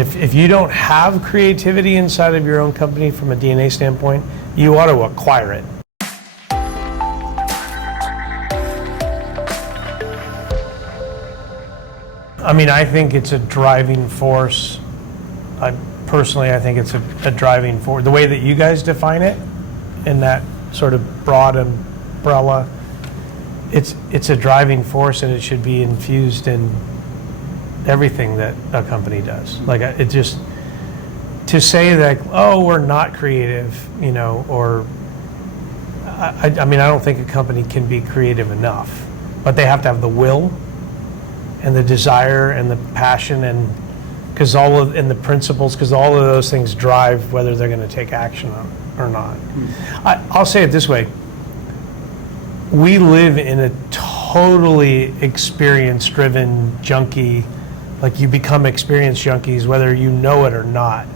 If you don't have creativity inside of your own company from a DNA standpoint, you ought to acquire it. I mean, I think it's a driving force. Personally, I think it's a driving force. The way that you guys define it, in that sort of broad umbrella, it's a driving force, and it should be infused in everything that a company does. Like, it just, to say that, oh, we're not creative, you know, or I mean, I don't think a company can be creative enough, but they have to have the will and the desire and the passion, and and the principles, because all of those things drive whether they're going to take action on or not. I'll say it this way: we live in a totally experience-driven junkie. Like, you become experience junkies whether you know it or not,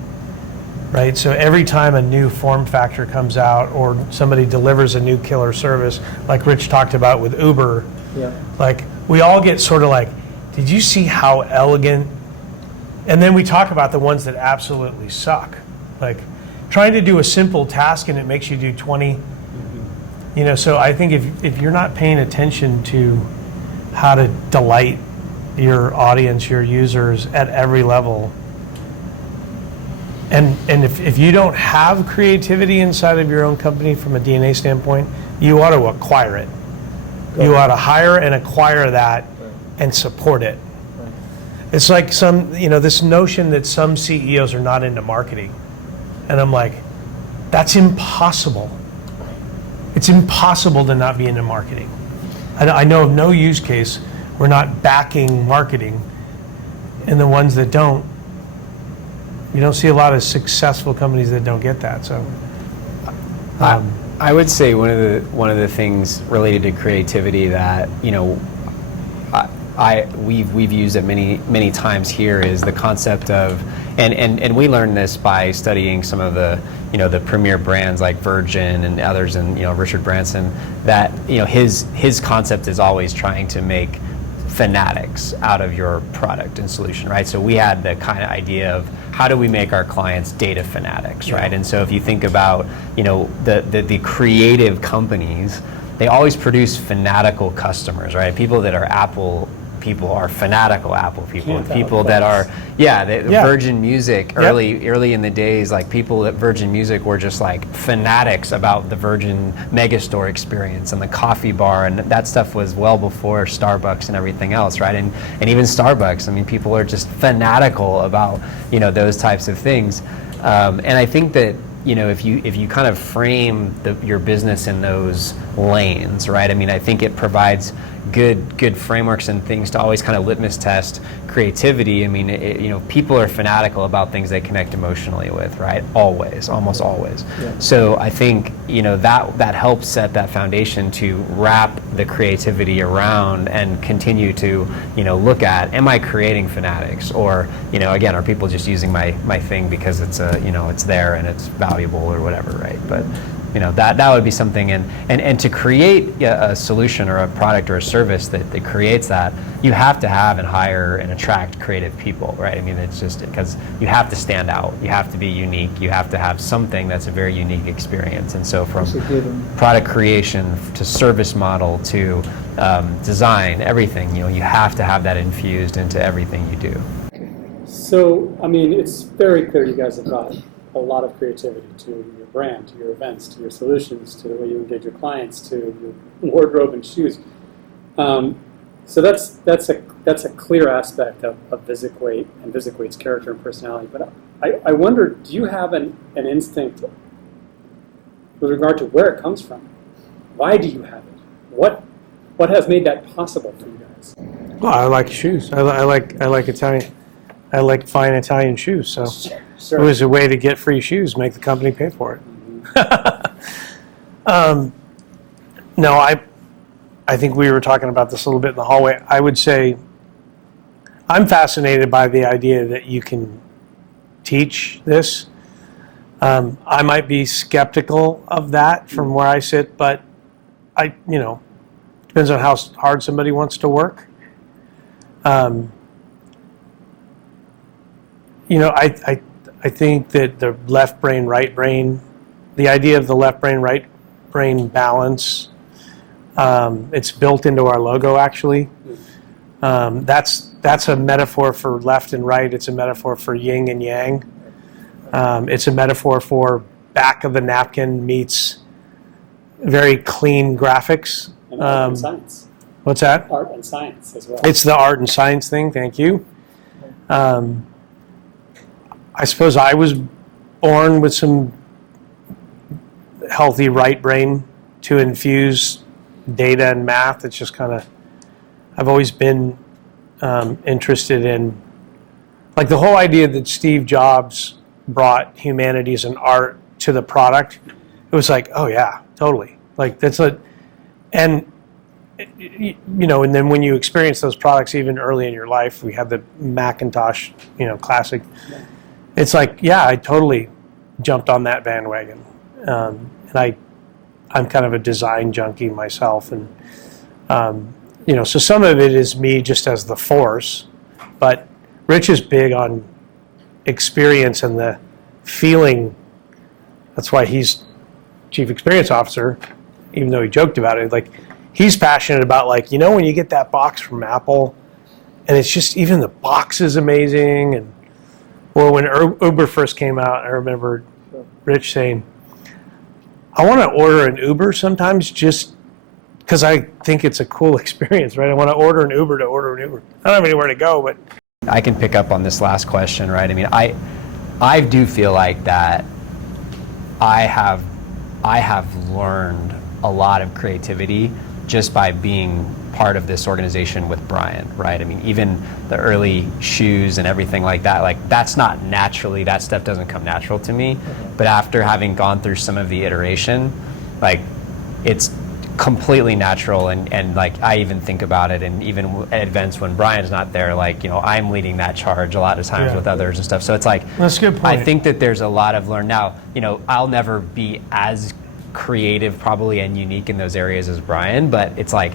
right? So every time a new form factor comes out, or somebody delivers a new killer service, like Rich talked about with Uber, like, we all get sort of like, did you see how elegant? And then we talk about the ones that absolutely suck. Like, trying to do a simple task and it makes you do 20. You know, so I think if you're not paying attention to how to delight your audience, your users at every level, and if you don't have creativity inside of your own company from a DNA standpoint, you ought to acquire it. You ought to hire and acquire that and support it. It's like this notion that some CEOs are not into marketing. And I'm like, that's impossible. It's impossible to not be into marketing. I know of no use case we're not backing marketing, and the ones that don't, you don't see a lot of successful companies that don't get that. So, I would say one of the things related to creativity that, you know, we've used it many times here is the concept of, and we learned this by studying some of the, you know, the premier brands like Virgin and others, and, you know, Richard Branson, that, you know, his concept is always trying to make fanatics out of your product and solution, right? So we had the kind of idea of, how do we make our clients data fanatics, right? And so if you think about, you know, the creative companies, they always produce fanatical customers, right? People that are Apple people are fanatical Apple people, and people that are, Virgin Music, early in the days, like, people at Virgin Music were just like fanatics about the Virgin Megastore experience and the coffee bar, and that stuff was well before Starbucks and everything else, right? And even Starbucks, I mean, people are just fanatical about, you know, those types of things. And I think that, you know, if you kind of frame your business in those lanes, right? I mean, I think it provides good frameworks and things to always kind of litmus test creativity. I mean, you know, people are fanatical about things they connect emotionally with, right? Almost always. So I think, you know, that helps set that foundation to wrap the creativity around and continue to, you know, look at, am I creating fanatics, or, you know, again, are people just using my thing because it's you know, it's there and it's valuable or whatever, right? But, you know, that would be something, and to create a solution or a product or a service that creates that, you have to have and hire and attract creative people, right? I mean, it's just because you have to stand out, you have to be unique, you have to have something that's a very unique experience. And so from product creation to service model to design, everything, you know, you have to have that infused into everything you do. So, I mean, it's very clear you guys have got a lot of creativity to your brand, to your events, to your solutions, to the way you engage your clients, to your wardrobe and shoes. So that's a clear aspect of VisiQuate and VisiQuate's character and personality. But I wonder, do you have an instinct with regard to where it comes from? Why do you have it? What has made that possible for you guys? Well, I like shoes. I like Italian. I like fine Italian shoes. So. Sure. It was a way to get free shoes, make the company pay for it. No, I think we were talking about this a little bit in the hallway. I would say I'm fascinated by the idea that you can teach this. I might be skeptical of that from where I sit, but depends on how hard somebody wants to work. I think that the left brain, right brain, the idea of the left brain, right brain balance, it's built into our logo actually. That's a metaphor for left and right. It's a metaphor for yin and yang. It's a metaphor for back of the napkin meets very clean graphics. And art and science. What's that? Art and science as well. It's the art and science thing. Thank you. I suppose I was born with some healthy right brain to infuse data and math. It's just kind of, I've always been interested in, like the whole idea that Steve Jobs brought humanities and art to the product. It was like, oh yeah, totally. Like that's and and then when you experience those products even early in your life, we had the Macintosh, classic. Yeah. It's like, yeah, I totally jumped on that bandwagon. And I'm kind of a design junkie myself. And, so some of it is me just as the force, but Rich is big on experience and the feeling. That's why he's chief experience officer, even though he joked about it. Like, he's passionate about, like, when you get that box from Apple and it's just, even the box is amazing. And, or when Uber first came out, I remember Rich saying, I want to order an Uber sometimes just because I think it's a cool experience, right? I want to order an Uber to order an Uber. I don't have anywhere to go, but. I can pick up on this last question, right? I mean, I do feel like that I have learned a lot of creativity just by being part of this organization with Brian, right? I mean, even the early shoes and everything like that, like that's not naturally, that stuff doesn't come natural to me. But after having gone through some of the iteration, like it's completely natural, and like I even think about it, and even at events when Brian's not there, like I'm leading that charge a lot of times with others and stuff. So it's like, that's a good point. I think that there's a lot of learn now. I'll never be as creative probably and unique in those areas as Brian, but it's like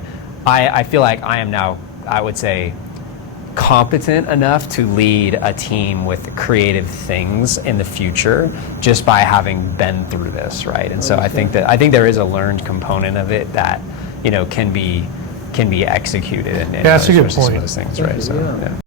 I feel like I am now, I would say, competent enough to lead a team with creative things in the future just by having been through this, right? And so I think there is a learned component of it that can be executed and that's a good some of point. those things, right? So, yeah.